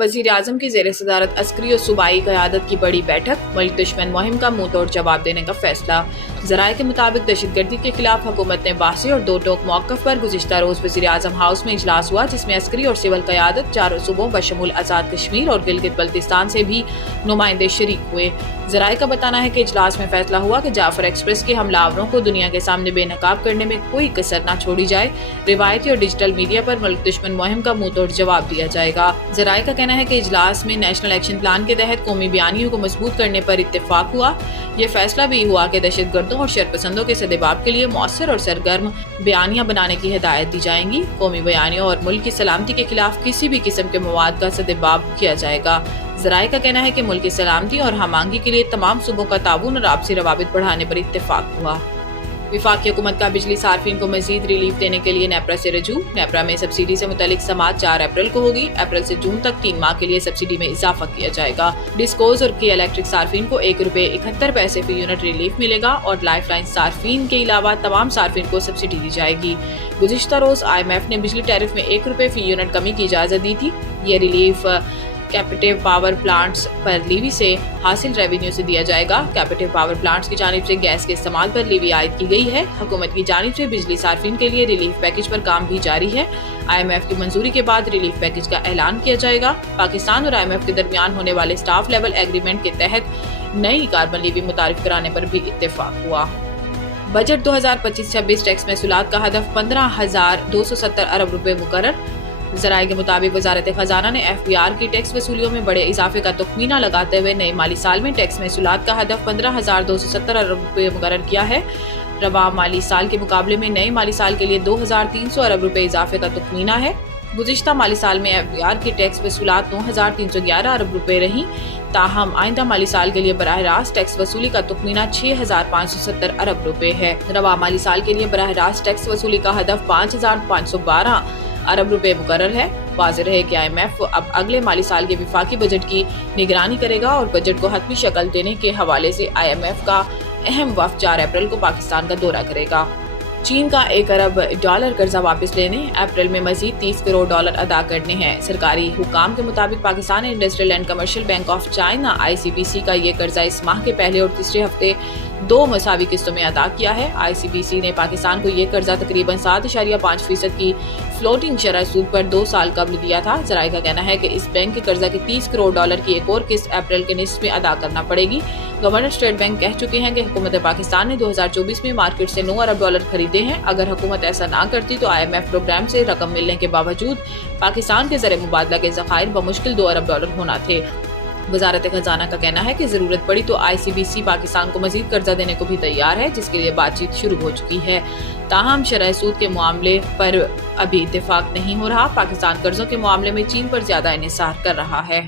वजीर आजम की जेर सदारत अस्करी और सूबाई क़यादत की बड़ी बैठक, मुल्क दुश्मन मुहिम का मुंह तोड़ जवाब देने का फैसला। ज़राए के मुताबिक दहशतगर्दी के खिलाफ हुकूमत ने बासी और दो टोक मौक़िफ़ पर गुज़िश्ता रोज़ वज़ीर आज़म हाउस में इजलास हुआ, जिसमें अस्करी और सिविल क़यादत, चारों सूबों बशमूल आज़ाद कश्मीर और गिलगित बल्तिस्तान से भी नुमाइंदे शरीक हुए। ज़राए का बताना है कि इजलास में फैसला हुआ कि जाफर एक्सप्रेस के हमलावरों को दुनिया के सामने बेनकाब करने में कोई कसर न छोड़ी जाए। रिवायती और डिजिटल मीडिया पर मुल्क दुश्मन मुहिम का मुंह तोड़ जवाब दिया जाएगा। ज़राए का कहना है कि इजलास में नेशनल एक्शन प्लान के तहत कौमी बयानियों को मजबूत करने पर इत्तेफाक हुआ। ये फैसला भी हुआ कि दहशतगर्दों और शरपसंदों के सदेबाब के लिए मौसर और सरगर्म बयानियां बनाने की हिदायत दी जाएंगी। कौमी बयानियों और मुल्क की सलामती के खिलाफ किसी भी किस्म के मवाद का सदेबाब किया जाएगा। ज़राए का कहना है कि मुल्क की सलामती और हमांगी के लिए तमाम सूबों का ताउन और आपसी रवाबित बढ़ाने पर इत्तेफाक हुआ। वफाकी हुकूमत का बिजली सार्फिन को मजीद रिलीफ देने के लिए नेपरा से रजू। नेपरा में सब्सिडी से मुतालिक समाअत 4 अप्रैल को होगी। अप्रैल से जून तक 3 माह के लिए सब्सिडी में इजाफा किया जाएगा। डिस्कोज और के इलेक्ट्रिक सार्फिन को ₹1.71 फी यूनिट रिलीफ मिलेगा और लाइफ लाइन सार्फिन के अलावा तमाम सार्फिन को सब्सिडी दी जाएगी। गुज़िश्ता रोज IMF ने बिजली टैरिफ में ₹1 फी यूनिट कमी की इजाजत दी थी। ये रिलीफ कैपेटिव पावर प्लांट्स पर लीवी से हासिल रेवेन्यू से दिया जाएगा। कैपेटिव पावर प्लांट्स की जानिब से गैस के इस्तेमाल पर लीवी आयद की गई है। हुकूमत की जानिब से बिजली सार्फिन के लिए रिलीफ पैकेज पर काम भी जारी है। IMF की मंजूरी के बाद रिलीफ पैकेज का ऐलान किया जाएगा। पाकिस्तान और IMF के दरमियान होने वाले स्टाफ लेवल एग्रीमेंट के तहत नई कार्बन लीवी मुतारिफ कराने पर भी इत्तेफाक हुआ। बजट 2025-26 टैक्स महसूलात का हदफ 15,270 अरब रुपए मुकर्रर। ज़राए के मुताबिक वजारत खजाना ने FBR की टैक्स वसूलियों में बड़े इजाफे का तखमीना लगाते हुए नए माली साल में टैक्स महसूलात का हदफ 15,270 अरब रुपए मुकर्रर किया है। रवा माली साल के मुकाबले में नए माली साल के लिए 2,300 अरब रुपए इजाफे का तखमीना है। गुज़िश्ता माली साल में FBR की टैक्स वसूलात 9,311 अरब रुपए रही। ताहम आइंदा माली साल के लिए बराह रास्त टैक्स वसूली का तखमीना 6,570 अरब रुपए है। रवा माली साल के लिए बराह रास्त टैक्स वसूली का हदफ 5,512 अरब रुपए मुकर्रर है। वाज़ेह है कि IMF अब अगले माली साल के वफाकी बजट की निगरानी करेगा और बजट को हतमी शक्ल देने के हवाले से IMF का अहम वफ़द 4 अप्रैल को पाकिस्तान का दौरा करेगा। चीन का $1 अरब कर्जा वापस लेने, अप्रैल में मजीद $30 करोड़ अदा करने हैं। सरकारी हुकाम के मुताबिक Pakistan industrial and commercial bank of China ICBC का ये कर्जा इस माह के पहले और तीसरे हफ्ते 2 मसावी किस्तों में अदा किया है। ICBC ने पाकिस्तान को ये कर्जा तकरीबन 7.5% की फ्लोटिंग शरह सूद पर 2 साल कबल दिया था। ज़राए का कहना है कि इस बैंक के कर्जा के $30 करोड़ की एक और किस्त अप्रैल के निस्फ में अदा करना पड़ेगी। गवर्नर स्टेट बैंक कह चुके हैं कि हुकूमत पाकिस्तान ने 2024 में मार्केट से $9 अरब खरीदे हैं। अगर हुकूमत ऐसा ना करती तो IMF प्रोग्राम से रकम मिलने के बावजूद पाकिस्तान के ज़र मुबादला के ज़खायर बमुश्किल $2 अरब होना थे। वजारत खजाना का कहना है कि जरूरत पड़ी तो ICBC पाकिस्तान को मजीद कर्जा देने को भी तैयार है, जिसके लिए बातचीत शुरू हो चुकी है। ताहम शरह सूद के मामले पर अभी इत्तेफाक नहीं हो रहा। पाकिस्तान कर्जों के मामले में चीन पर ज्यादा इन्हिसार कर रहा है।